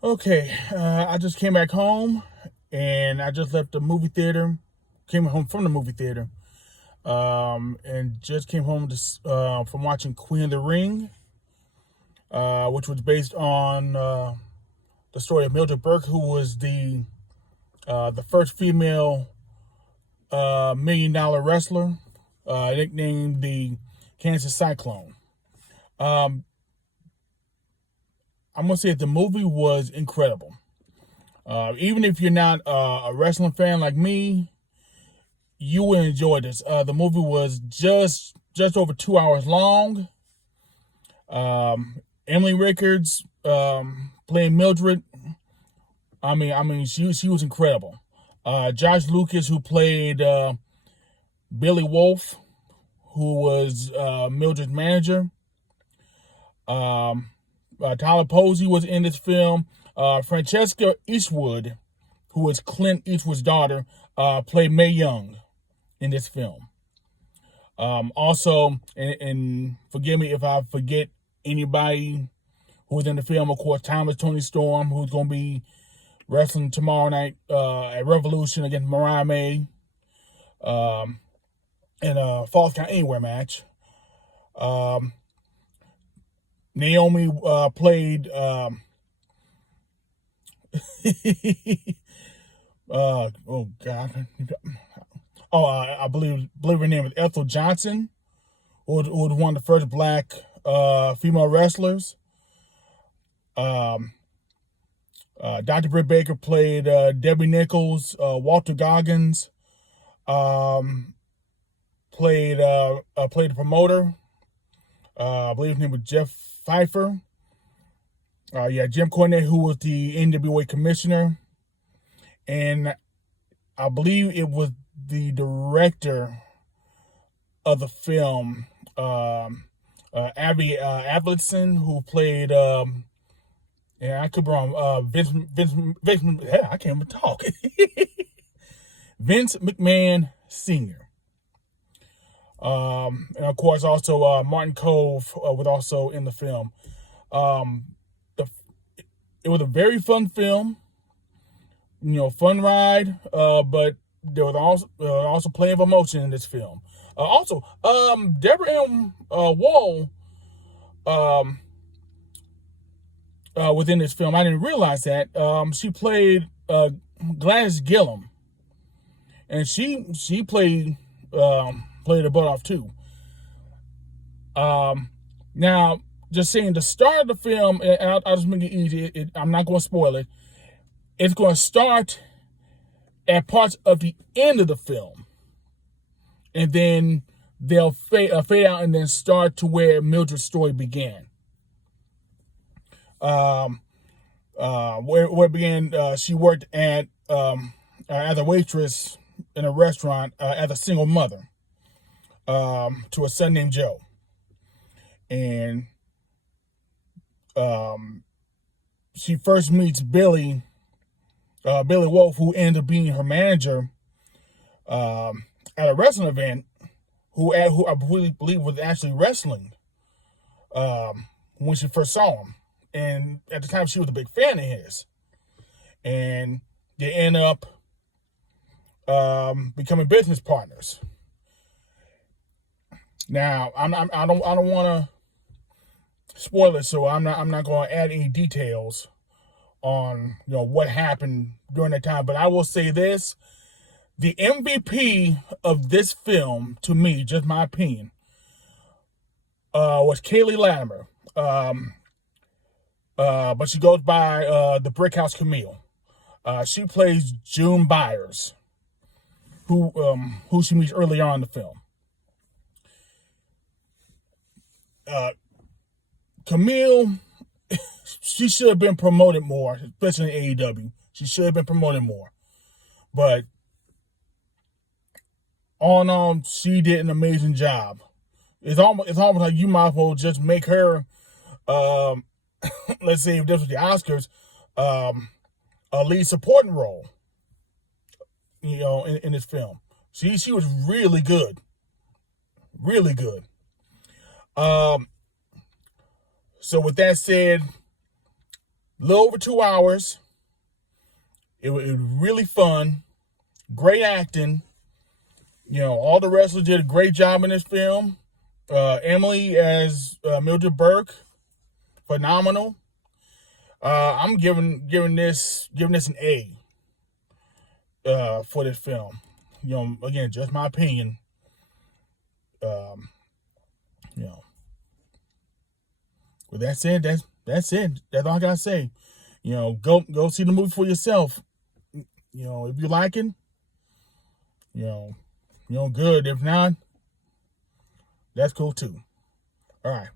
Okay, I just came back home and I just left the movie theater. Came home from the movie theater, and just came home from watching Queen of the Ring, which was based on the story of Mildred Burke, who was the first female $1 million wrestler, nicknamed the Kansas Cyclone. Um, I'm gonna say that the movie was incredible. Even if you're not a wrestling fan like me, you will enjoy this. The movie was just over 2 hours long. Emily Rickards playing Mildred. I mean, she was incredible. Josh Lucas, who played Billy Wolf, who was Mildred's manager. Tyler Posey was in this film. Francesca Eastwood, who was Clint Eastwood's daughter, played Mae Young in this film. Also, and forgive me if I forget anybody who was in the film. Of course, Thomas Tony Storm, who's going to be wrestling tomorrow night at Revolution against Mariah May in a Falls Count Anywhere match. Naomi played. Oh God. I believe her name is Ethel Johnson, who was one of the first black female wrestlers. Dr. Britt Baker played Debbie Nichols. Walter Goggins played the promoter. I believe his name was Jeff Pfeiffer. Jim Cornette, who was the NWA commissioner, and I believe it was the director of the film, Abby Avildsen, who played. I could be wrong. Vince. I can't even talk. Vince McMahon Sr. And of course, also Martin Cove was also in the film. Um, it was a very fun film, fun ride, but there was also plenty of emotion in this film. Also, Deborah M. Wall within this film. I didn't realize that. She played Gladys Gillum, and she played her butt off too. Now, just saying the start of the film, and I'll just make it easy. I'm not going to spoil it. It's going to start at parts of the end of the film, and then they'll fade out and then start to where Mildred's story began. Where it began, she worked as a waitress in a restaurant as a single mother to a son named Joe, and she first meets Billy Wolf, who ended up being her manager at a wrestling event, who I believe was actually wrestling when she first saw him. And at the time, she was a big fan of his. And they end up becoming business partners. Now, I don't want to spoil it, so I'm not going to add any details on what happened during that time. But I will say this: the MVP of this film, to me, just my opinion, was Kaylee Latimer. But she goes by the Brickhouse Camille. She plays June Byers, who she meets early on in the film. Camille, she should have been promoted more, especially in AEW. She should have been promoted more, but all in all, she did an amazing job. It's almost like you might as well just make her. Let's say if this was the Oscars, a lead supporting role, in this film. She was really good, really good. So with that said, A little over 2 hours. It was really fun. Great acting. All the wrestlers did a great job in this film. Emily as Mildred Burke, phenomenal. I'm giving this an A for this film. Again, just my opinion. You know, with that said, that's it. That's all I gotta say. Go see the movie for yourself. If you like it, good. If not, that's cool too. All right.